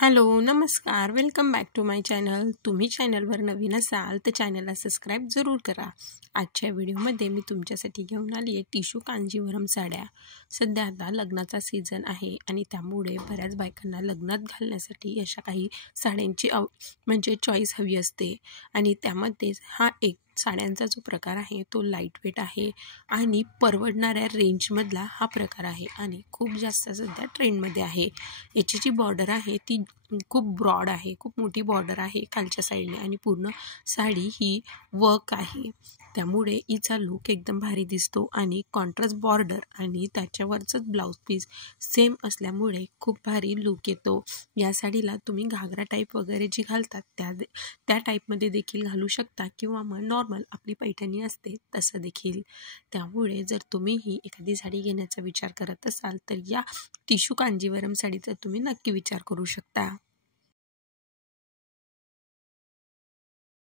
Hello, नमस्कार. Welcome back to my channel. तुम्ही चॅनलवर नवीन असाल तर चॅनलला सबस्क्राईब जरूर करा. आजच्या व्हिडिओमध्ये मी तुमच्यासाठी घेऊन आली आहे टिशू कांजीवरम साड्या. सध्या आता लग्नाचा सीझन आहे आणि त्यामुळे बऱ्याच बायकांना लग्नात घालण्यासाठी अशा काही साड्यांची म्हणजे चॉईस हवी असते आणि त्यामध्येच हा एक साड्यांचा जो प्रकार आहे तो लाईट वेट आहे आणि परवडणाऱ्या रेंजमधला हा प्रकार आहे आणि खूप जास्त सध्या ट्रेंडमध्ये आहे. याची जी बॉर्डर आहे ती खूप ब्रॉड आहे, खूप मोठी बॉर्डर आहे खालच्या साईडने आणि पूर्ण साडी ही वर्क आहे. त्यामुळे हिचा लुक एकदम भारी दिसतो आणि कॉन्ट्रास्ट बॉर्डर आणि त्याच्यावरचंच ब्लाऊज पीस सेम असल्यामुळे खूप भारी लुक येतो. या साडीला तुम्ही घागरा टाईप वगैरे जी घालतात त्या टाईपमध्ये देखील घालू शकता किंवा मग नॉर्मल आपली पैठणी असते तसं देखील. त्यामुळे जर तुम्हीही एखादी साडी घेण्याचा विचार करत असाल तर या टिशू कांजीवरम साडीचा तुम्ही नक्की विचार करू शकता.